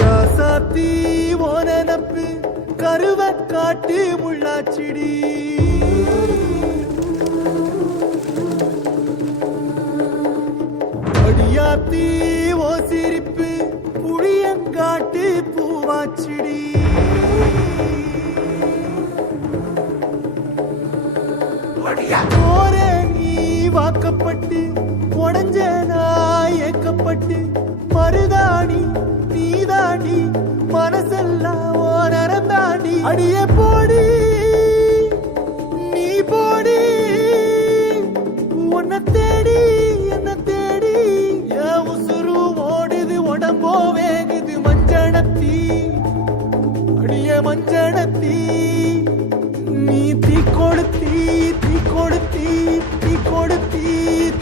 ராசாத்தி ஓனப்பு கருவ காட்டு முள்ளாச்சிடி அடியாத்தி ஓ சிரிப்பு புளியங்காட்டு பூவாச்சிடி போற நீ வாக்கப்பட்டு உடஞ்ச நாய் ஏக்கப்பட்டு மருதாணி நீதாண்டி மனசெல்லாம் ஓரம் தாண்டி அடியே போடி நீ போடி உன்னை தேடி என்ன தேடி என் உசுரு ஓடுது உடம்போ வேகுது மஞ்சனத்தி அடியே மஞ்சனத்தி நீ தீ கொடுத்தி தீ கொடுத்தி தீ கொடுத்தி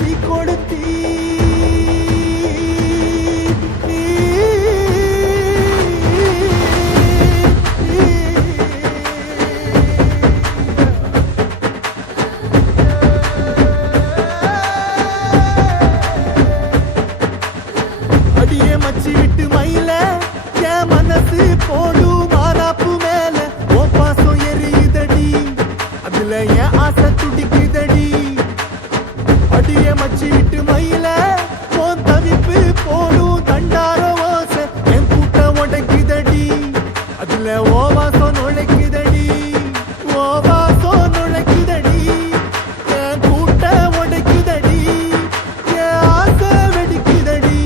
தீ கொடுத்தி மச்சி விட்டு மயில என் மனசு போடு மாறாப்பு மேல ஓ பாசம் எரியுதடி அதுல என் ஆசை துடிக்குதடி அடியே மச்சி விட்டு மயில போன் தவிப்பு போடும் தண்டார ஓசை என் கூட்டம் உடைக்குதடி அதுல ஓ வாசம் நுழைக்குதடி ஓ வாசம் நுழைக்குதடி என் கூட்டம் உடைக்குதடி என் ஆசை வெடிக்குதடி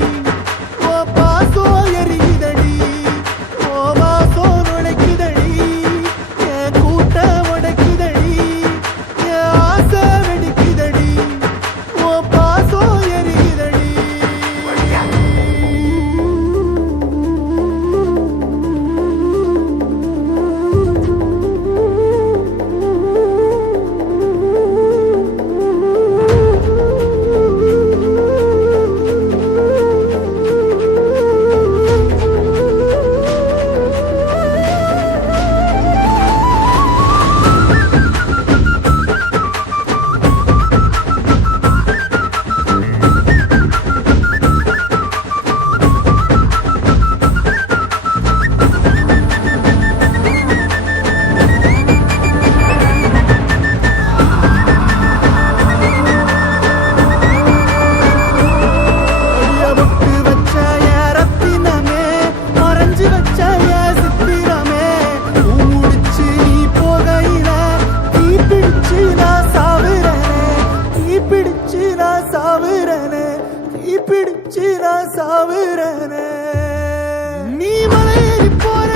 நீ மலையேறி போற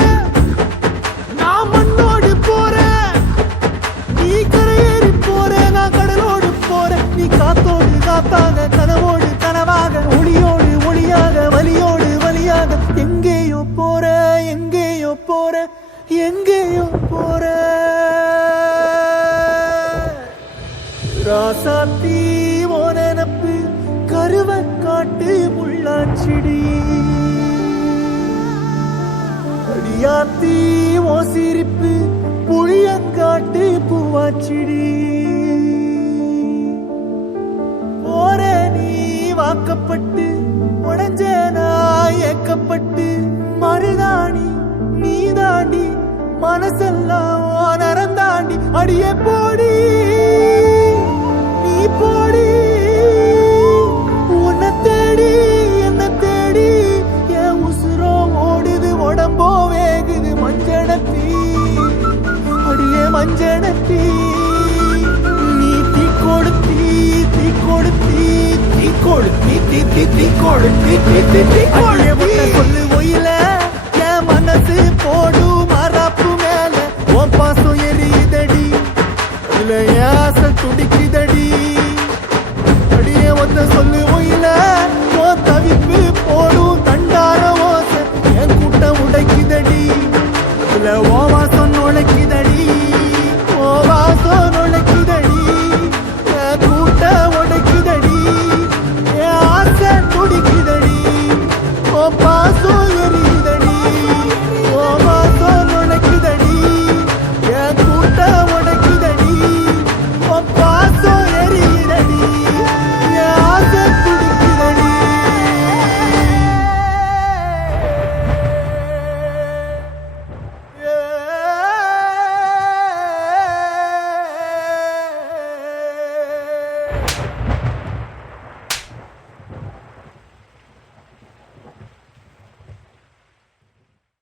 நான் மண்ணோடு போற நீ கரையேறி போற நான் கடலோடு போற நீ காத்தோடு காத்தாக கனவோடு கனவாக ஒளியோடு ஒளியாக வலியோடு வலியாக எங்கேயோ போற எங்கேயோ போற எங்கேயோ போற ராசாத்தி ஓனப்பு கருவ காட்டு முள்ளாச்சிடி அடியாத்தி ஓ சிரிப்பு புளியங்காட்டு பூவாச்சிடி போற நீ வாக்கப்பட்டு உடஞ்ச நாய் ஏக்கப்பட்டு மருதாணி நீதாண்டி மனசெல்லாம் ஓரம் தாண்டி அடியே போடி நீ போடி உன்னை தேடி என்ன தேடி என் உசுரோ ஓடுது உடம்போ வேகுது மஞ்சனத்தி அடியே மஞ்சனத்தி நீ தீ கொடுத்தி தீ கொடுத்தி தீ கொடுத்தி தீ தீ தீ கொடுத்தி தீ தீ தீ கொடுத்தி சொல்லு ஒயில என் மனசு போடு மாறாப்பு மேல உன் பாசம் எரியுதடி அதுல என் ஆசை துடிக்குதடி அடியே ஒத்த சொல்லு ஒயில ஓ தவிப்பு போடும் தண்டார ஓசை என் கூட்டம் உடைக்குதடி அதுல ஓ வாசம் நுழைக்குதடி ஓ வாசம் நுழைக்குதடி என் கூட்டம் உடைக்குதடி என் ஆசை துடிக்குதடி ஓ பாசம் எரியுதடி ஓ வாசம் நுழைக்குதடி